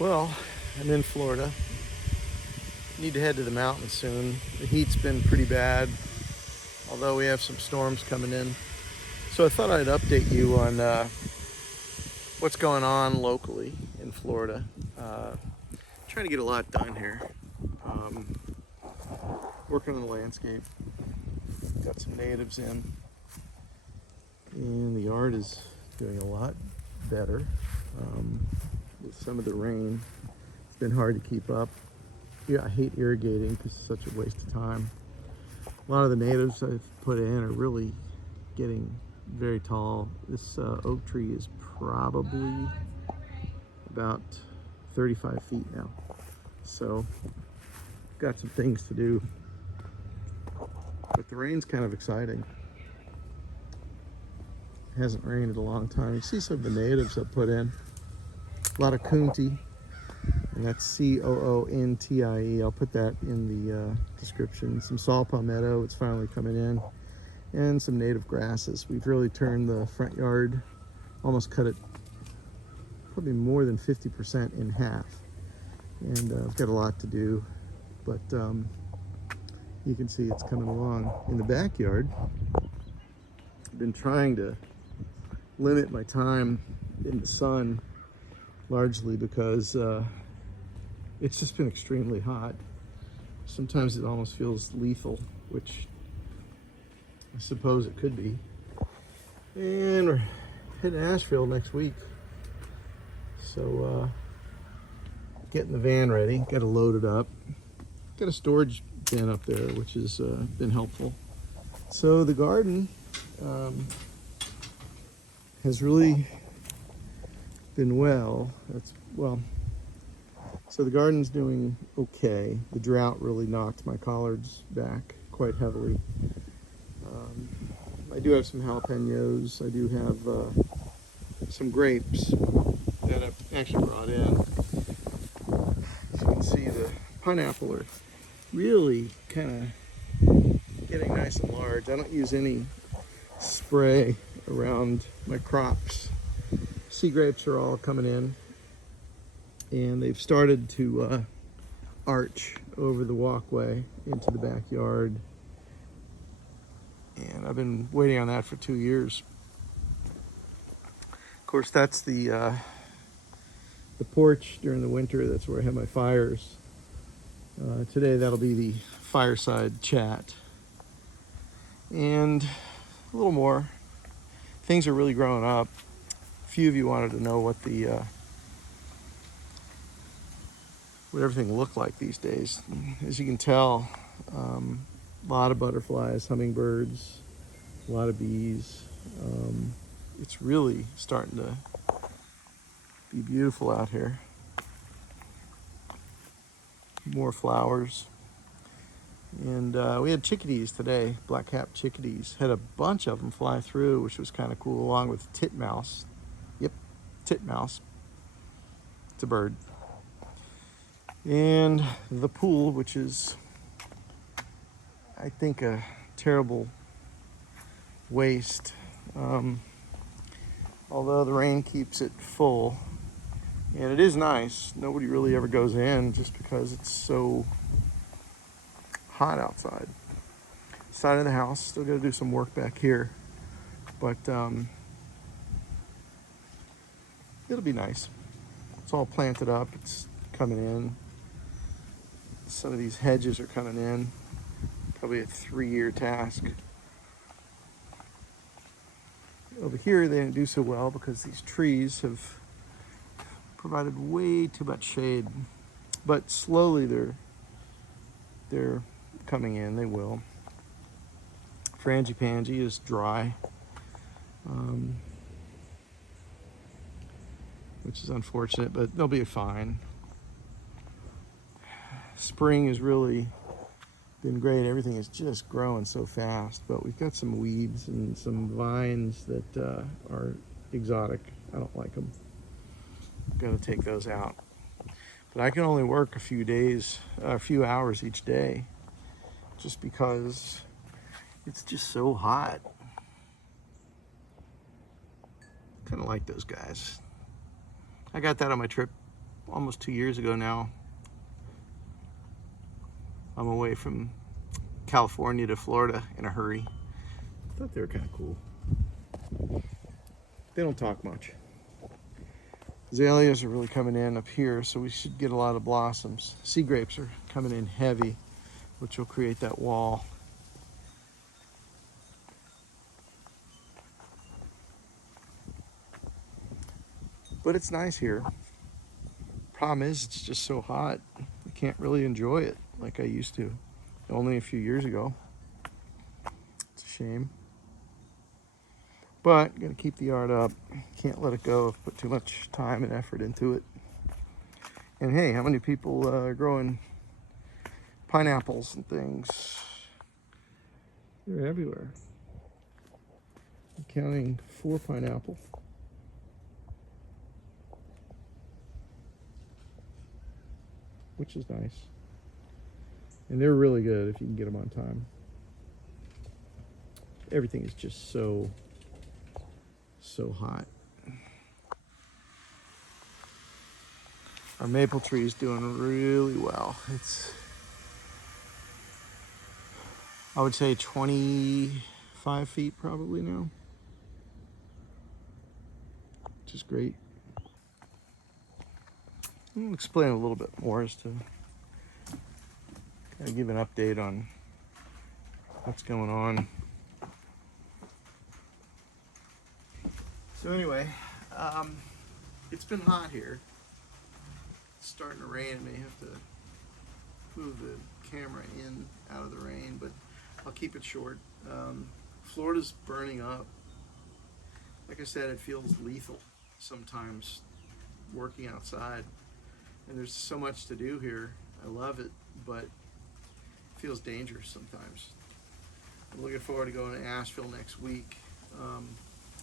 Well, I'm in Florida. Need to head to the mountains soon. The heat's been pretty bad, although we have some storms coming in. So I thought I'd update you on what's going on locally in Florida. Trying to get a lot done here. Um, Working on the landscape. Got some natives in. And the yard is doing a lot better. With some of the rain, it's been hard to keep up. Yeah, I hate irrigating because it's such a waste of time. A lot of the natives I've put in are really getting very tall. This oak tree is probably about 35 feet now. So, got some things to do. But the rain's kind of exciting. It hasn't rained in a long time. You see some of the natives I've put in. A lot of coontie, and that's C-O-O-N-T-I-E. I'll put that in the description. Some saw palmetto, it's finally coming in, and some native grasses. We've really turned the front yard, almost cut it probably more than 50% in half. And I've got a lot to do, but you can see it's coming along. In the backyard, I've been trying to limit my time in the sun, largely because it's just been extremely hot. Sometimes it almost feels lethal, which I suppose it could be. And we're heading to Asheville next week. So getting the van ready, got to load it up. Got a storage bin up there, which has been helpful. So the garden has really been well. So the garden's doing okay. The drought really knocked my collards back quite heavily. I do have some jalapenos. I do have some grapes that I've actually brought in. As you can see, the pineapple are really kind of getting nice and large. I don't use any spray around my crops. Sea grapes are all coming in, and they've started to arch over the walkway into the backyard, and I've been waiting on that for 2 years. Of course, that's the porch during the winter. That's where I have my fires. Today that'll be the fireside chat. And a little more. Things are really growing up. A few of you wanted to know what everything looked like these days. As you can tell, a lot of butterflies, hummingbirds, a lot of bees. It's really starting to be beautiful out here. More flowers. And we had chickadees today, black-capped chickadees. Had a bunch of them fly through, which was kind of cool, along with titmouse. Yep, titmouse. It's a bird. And the pool, which is, I think, a terrible waste. Although the rain keeps it full. And it is nice. Nobody really ever goes in just because it's so hot outside. Side of the house, still got to do some work back here, but it'll be nice. It's all planted up. It's coming in. Some of these hedges are coming in. Probably a 3-year task. Over here they didn't do so well because these trees have provided way too much shade, but slowly they're coming in. They will. Frangipani is dry, which is unfortunate, but they'll be fine. Spring has really been great. Everything is just growing so fast, but we've got some weeds and some vines that are exotic. I don't like them. Got to take those out. But I can only work a few hours each day, just because it's just so hot. Kind of like those guys. I got that on my trip almost 2 years ago now, I'm away from California to Florida in a hurry. I thought they were kind of cool. They don't talk much. Azaleas are really coming in up here, so we should get a lot of blossoms. Sea grapes are coming in heavy, which will create that wall. But it's nice here. Problem is, it's just so hot. I can't really enjoy it like I used to. Only a few years ago. It's a shame. But gotta keep the art up. Can't let it go. I've put too much time and effort into it. And hey, how many people are growing pineapples and things? They're everywhere. I'm counting 4 pineapple. Which is nice. And they're really good if you can get them on time. Everything is just so hot. Our maple tree is doing really well. It's, I would say 25 feet probably now, which is great. I'll explain a little bit more as to kind of give an update on what's going on. So anyway, it's been hot here. It's starting to rain. I may have to move the camera in out of the rain, but I'll keep it short. Florida's burning up. Like I said, it feels lethal sometimes working outside. And there's so much to do here. I love it, but it feels dangerous sometimes. I'm looking forward to going to Asheville next week.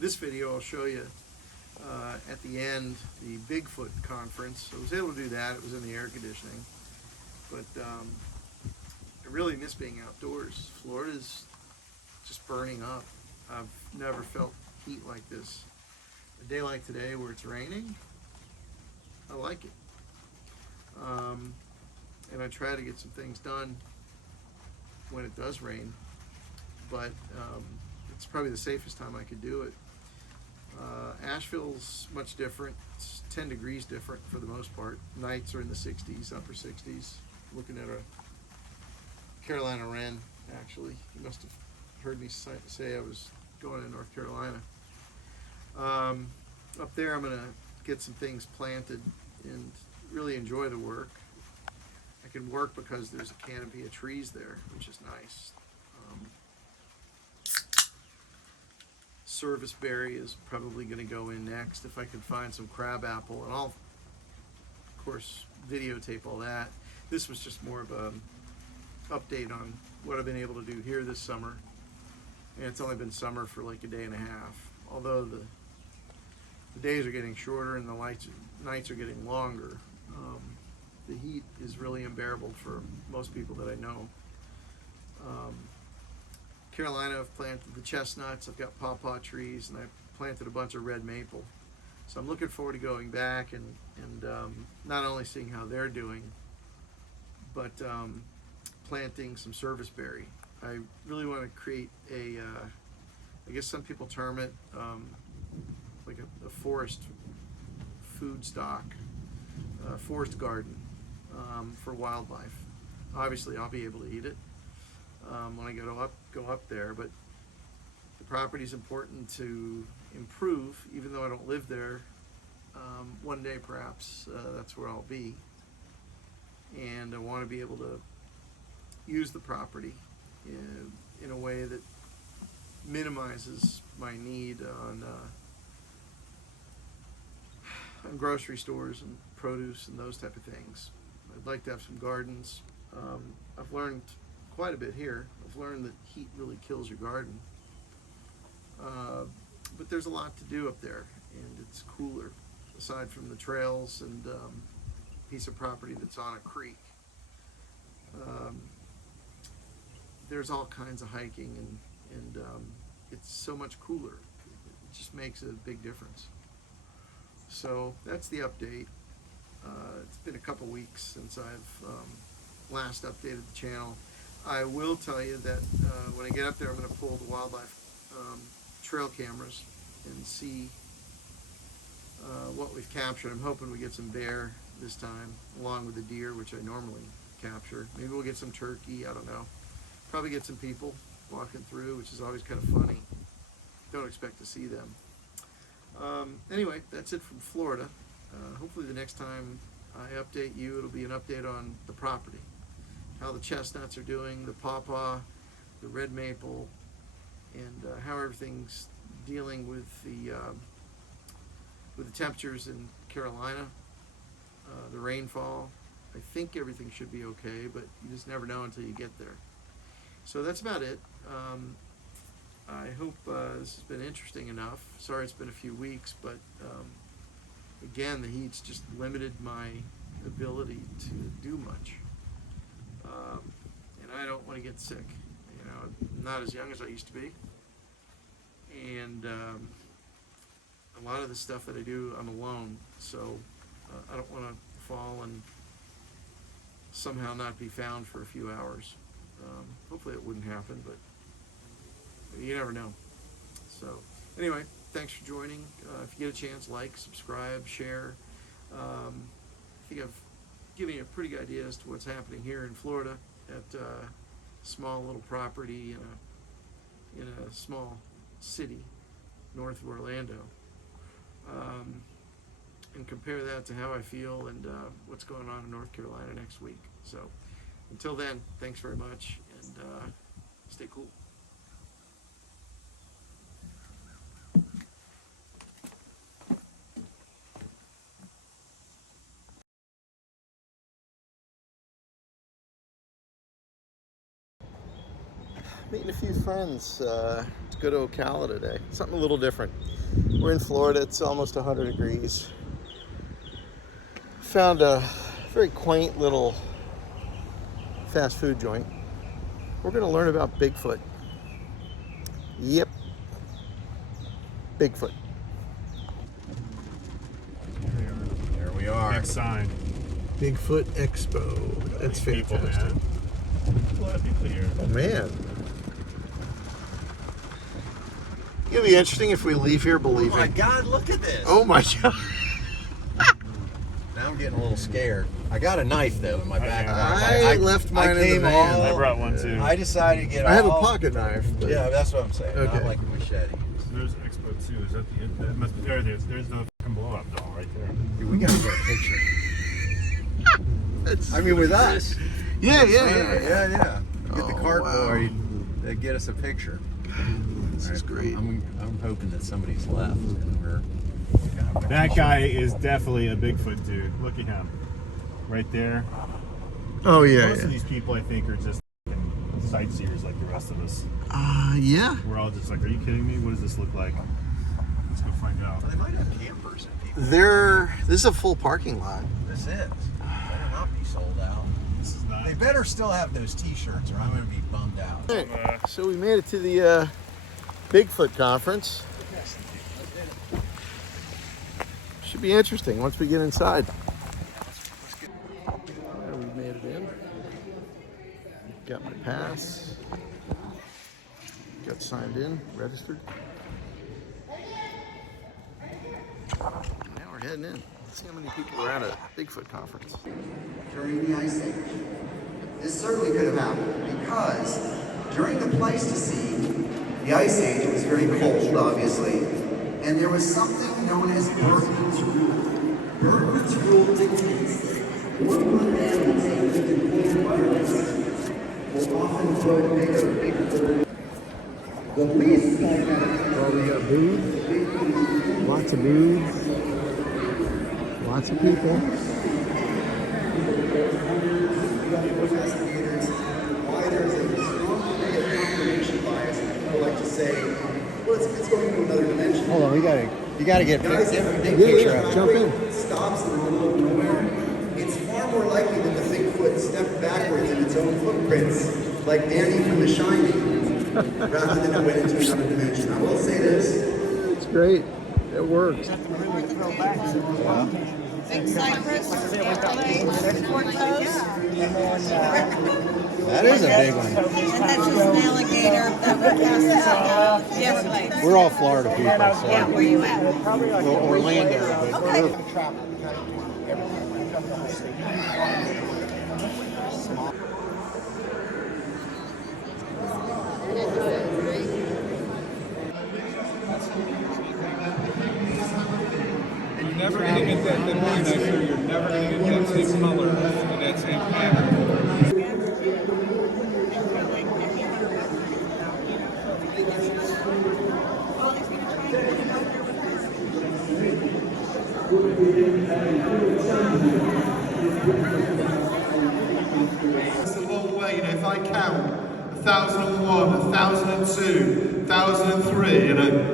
This video I'll show you at the end, the Bigfoot Conference. I was able to do that. It was in the air conditioning. But I really miss being outdoors. Florida's just burning up. I've never felt heat like this. A day like today where it's raining, I like it. And I try to get some things done when it does rain, but it's probably the safest time I could do it. Asheville's much different. It's 10 degrees different for the most part. Nights are in the 60s, upper 60s. Looking at a Carolina wren, actually. You must have heard me say I was going to North Carolina. Up there I'm going to get some things planted and really enjoy the work. I can work because there's a canopy of trees there, which is nice. Serviceberry is probably going to go in next if I can find some crabapple, and I'll of course videotape all that. This was just more of a update on what I've been able to do here this summer, and it's only been summer for like a day and a half, although the days are getting shorter and the nights are getting longer. The heat is really unbearable for most people that I know. Carolina, I've planted the chestnuts, I've got pawpaw trees, and I've planted a bunch of red maple. So I'm looking forward to going back and not only seeing how they're doing, but planting some serviceberry. I really want to create a, I guess some people term it like a forest food stock, forest garden for wildlife. Obviously, I'll be able to eat it when I go up there, but the property is important to improve, even though I don't live there. One day, perhaps, that's where I'll be, and I want to be able to use the property in a way that minimizes my need on grocery stores and produce and those type of things. I'd like to have some gardens. I've learned quite a bit here. I've learned that heat really kills your garden. But there's a lot to do up there, and it's cooler, aside from the trails and piece of property that's on a creek. There's all kinds of hiking, and it's so much cooler. It just makes a big difference. So that's the update. It's been a couple weeks since I've last updated the channel. I will tell you that when I get up there, I'm going to pull the wildlife trail cameras and see what we've captured. I'm hoping we get some bear this time, along with the deer, which I normally capture. Maybe we'll get some turkey, I don't know. Probably get some people walking through, which is always kind of funny. Don't expect to see them. Anyway, that's it from Florida. Hopefully the next time I update you, it'll be an update on the property. How the chestnuts are doing, the pawpaw, the red maple, and how everything's dealing with the temperatures in Carolina, the rainfall. I think everything should be okay, but you just never know until you get there. So that's about it. I hope this has been interesting enough. Sorry it's been a few weeks, but again, the heat's just limited my ability to do much. And I don't want to get sick. You know, I'm not as young as I used to be. And a lot of the stuff that I do, I'm alone. So I don't want to fall and somehow not be found for a few hours. Hopefully it wouldn't happen, but you never know. So anyway, thanks for joining. If you get a chance, like, subscribe, share. I think I've given you a pretty good idea as to what's happening here in Florida at a small little property in a small city north of Orlando. And compare that to how I feel and what's going on in North Carolina next week. So until then, thanks very much, and stay cool. Meeting a few friends to go to Ocala today. Something a little different. We're in Florida, it's almost 100 degrees. Found a very quaint little fast food joint. We're going to learn about Bigfoot. Yep, Bigfoot. There we are. Big sign. Bigfoot Expo. That's People, fantastic. man. A lot of people here. Oh man. It'll be interesting if we leave here believing. Oh my God, look at this. Oh my God. Now I'm getting a little scared. I got a knife though in my backpack. I left mine in the came van. I brought one too. I decided to get I have a all- pocket knife. But... Yeah, that's what I'm saying. Okay. Not like a machete. So there's Expo 2. Is that the end? That must be, there it is. There's the fucking blow up doll right there. Dude, we gotta get a picture. I mean, with us. Yeah. Yeah. Get the Oh, cart wow. boy to get us a picture. This is great. I'm hoping that somebody's left and we're. That guy is definitely a Bigfoot dude. Look at him. Right there. Oh yeah. Most of these people, I think, are just fucking sightseers like the rest of us. Yeah. We're all just like, are you kidding me? What does this look like? Let's go find out. They might have campers and people. This is a full parking lot. This is. Better not be sold out. This is not. They better still have those T-shirts, or I'm going to be bummed out. Hey, so we made it to the Bigfoot Conference. Should be interesting once we get inside. We made it in. Got my pass. Got signed in, registered. Now we're heading in. Let's see how many people are at a Bigfoot conference. During the Ice Age. This certainly could have happened because during the Pleistocene, the Ice Age, it was very cold, obviously, and there was something known as Bergman's Rule. Bergman's Rule dictates that one animals that lived in cold environments will often grow bigger. The least climatic. Oh, we got booths. Lots of booths. Lots of people. Investigators, why there's a strong degree of confirmation bias, and people like to say, well, it's going to another dimension. Hold on, you gotta get a Guys, big yeah, picture yeah. of it. Jump in. Stops in the middle of nowhere. It's far more likely that the Bigfoot stepped backwards in its own footprints, like Danny from The Shining, rather than it went into another dimension. I will say this. It's great. It works. Yeah. Big cypress, fork toes. That is a big one. And that's just an alligator that we cast out the Everglades. We're all Florida people, Yeah, so where you at? well, Orlando. But Okay. You're never going to get that really nice here. You're never going to get that same color and that same pattern. It's a long way, you know, if I count 1,001, 1,002, 1,003, you know,